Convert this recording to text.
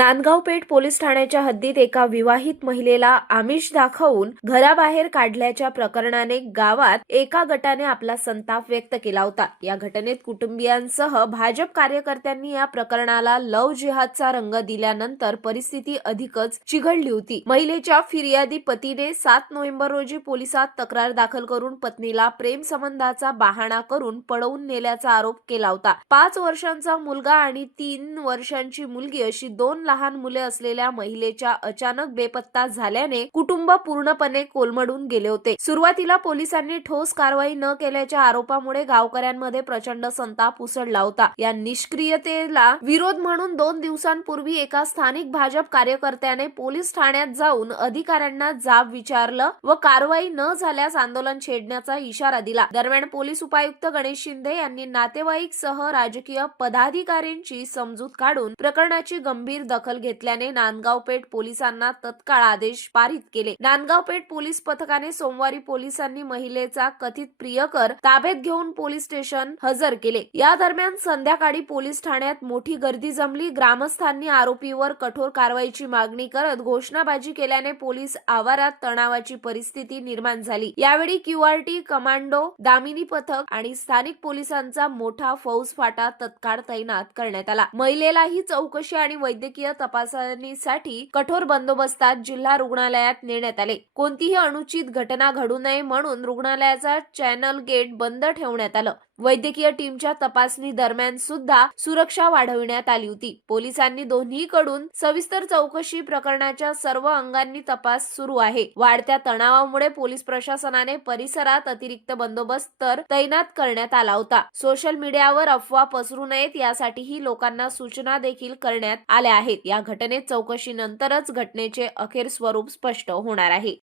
Nandgaon Peth police ठाण्याच्या हद्दीत एका विवाहित महिलेला आमिष दाखवून घराबाहेर काढल्याच्या प्रकरणाने गावात एका गटाने आपला संताप व्यक्त केला होता. या घटनेत कुटुंबियांसह भाजप कार्यकर्त्यांनी या प्रकरणाला लव जिहादचा रंग दिल्यानंतर परिस्थिती अधिकच चिघळली होती. महिलेच्या फिर्यादी पतीने सात नोव्हेंबर रोजी पोलिसात तक्रार दाखल करून पत्नीला प्रेम संबंधाचा बहाणा करून पळवून नेल्याचा आरोप केला होता. पाच वर्षांचा मुलगा आणि तीन वर्षांची मुलगी अशी दोन लहान मुले असलेल्या महिलेच्या अचानक बेपत्ता झाल्याने कुटुंब पूर्णपणे कोलमडून गेले होते. सुरुवातीला पोलिसांनी ठोस कारवाई न केल्याच्या आरोपामुळे गावकऱ्यांमध्ये प्रचंड संताप उसळला होता. या निष्क्रियतेला विरोध म्हणून दोन दिवसांपूर्वी एका स्थानिक भाजप कार्यकर्त्याने पोलीस ठाण्यात जाऊन अधिकाऱ्यांना जाब विचारलं व कारवाई न झाल्यास आंदोलन छेडण्याचा इशारा दिला. दरम्यान पोलीस उपायुक्त गणेश शिंदे यांनी नातेवाईक सह राजकीय पदाधिकाऱ्यांची समजूत काढून प्रकरणाची गंभीर दखल दखल घेतल्याने नांदगाव पेठ पोलिसांना तत्काळ आदेश पारित केले. नांदगाव पेठ पोलीस पथकाने सोमवारी पोलिसांनी महिलेचा कथित प्रियकर ताब्यात घेऊन पोलीस स्टेशन हजर केले. या दरम्यान संध्याकाळी पोलीस ठाण्यात मोठी गर्दी जमली. ग्रामस्थांनी आरोपीवर कठोर कारवाईची मागणी करत घोषणाबाजी केल्याने पोलीस आवारात तणावाची परिस्थिती निर्माण झाली. यावेळी क्यूआरटी कमांडो दामिनी पथक आणि स्थानिक पोलिसांचा मोठा फौज फाटा तत्काळ तैनात करण्यात आला. महिलेलाही चौकशी आणि वैद्यकीय वैद्यकीय तपासणीसाठी कठोर बंदोबस्तात जिल्हा रुग्णालयात नेण्यात आले. कोणतीही अनुचित घटना घडू नये म्हणून रुग्णालयाचा चॅनल गेट बंद ठेवण्यात आलं. वैद्यकीय टीमच्या तपासणी दरम्यान सुद्धा सुरक्षा वाढविण्यात आली होती. पोलिसांनी दोन्हीकडून सविस्तर चौकशी प्रकरणाच्या सर्व अंगांनी तपास सुरू आहे. वाढत्या तणावामुळे पोलीस प्रशासनाने परिसरात अतिरिक्त बंदोबस्त तर तैनात करण्यात आला होता. सोशल मीडियावर अफवा पसरू नयेत यासाठीही लोकांना सूचना देखील करण्यात आल्या आहेत. या घटनेत चौकशीनंतरच घटनेचे अखेर स्वरूप स्पष्ट होणार आहे.